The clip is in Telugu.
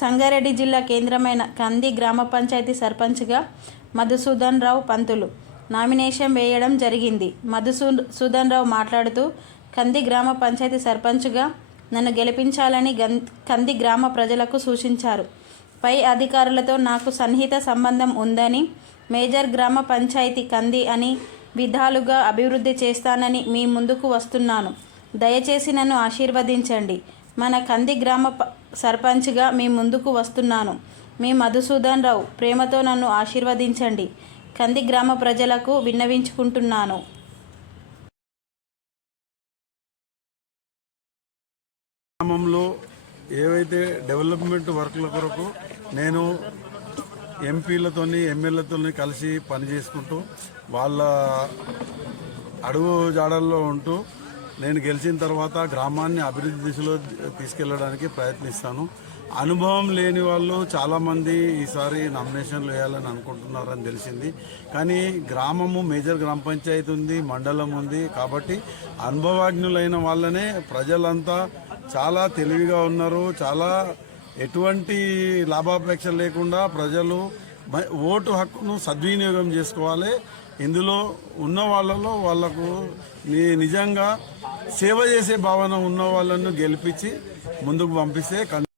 సంగారెడ్డి జిల్లా కేంద్రమైన కంది గ్రామ పంచాయతీ సర్పంచ్గా మధుసూదన్ రావు పంతులు నామినేషన్ వేయడం జరిగింది. మధుసూదన్ రావు మాట్లాడుతూ కంది గ్రామ పంచాయతీ సర్పంచ్గా నన్ను గెలిపించాలని గం కంది గ్రామ ప్రజలకు సూచించారు. పై అధికారులతో నాకు సన్నిహిత సంబంధం ఉందని మేజర్ గ్రామ పంచాయతీ కంది అని విధాలుగా అభివృద్ధి చేస్తానని మీ ముందుకు వస్తున్నాను. దయచేసి నన్ను ఆశీర్వదించండి. మన కంది గ్రామ ప- సర్పంచ్గా మీ ముందుకు వస్తున్నాను. మీ మధుసూదన్ రావు ప్రేమతో నన్ను ఆశీర్వదించండి. కంది గ్రామ ప్రజలకు విన్నవించుకుంటున్నాను. గ్రామంలో ఏవైతే డెవలప్మెంట్ వర్క్ల కొరకు నేను ఎంపీలతోని ఎమ్మెల్యేతోని కలిసి పని చేసుకుంటూ వాళ్ళ అడుగు జాడల్లో ఉంటూ నేను గెలిచిన తర్వాత గ్రామాన్ని అభివృద్ధి దిశలో తీసుకెళ్ళడానికి ప్రయత్నిస్తాను. అనుభవం లేని వాళ్ళు చాలామంది ఈసారి నామినేషన్లు వేయాలని అనుకుంటున్నారని తెలిసింది. కానీ గ్రామము మేజర్ గ్రామ పంచాయతీ ఉంది మండలం ఉంది కాబట్టి అనుభవజ్ఞులైన వాళ్ళనే ప్రజలంతా చాలా తెలివిగా ఉన్నారు. చాలా ఎటువంటి లాభాపేక్ష లేకుండా ప్రజలు మ- ఓటు హక్కును సద్వినియోగం చేసుకోవాలి. ఇందులో ఉన్న వాళ్ళలో వాళ్ళకు నిజంగా సేవ చేసే భావన ఉన్న వాళ్ళను గెలిపించి ముందుకు పంపిస్తే కన్-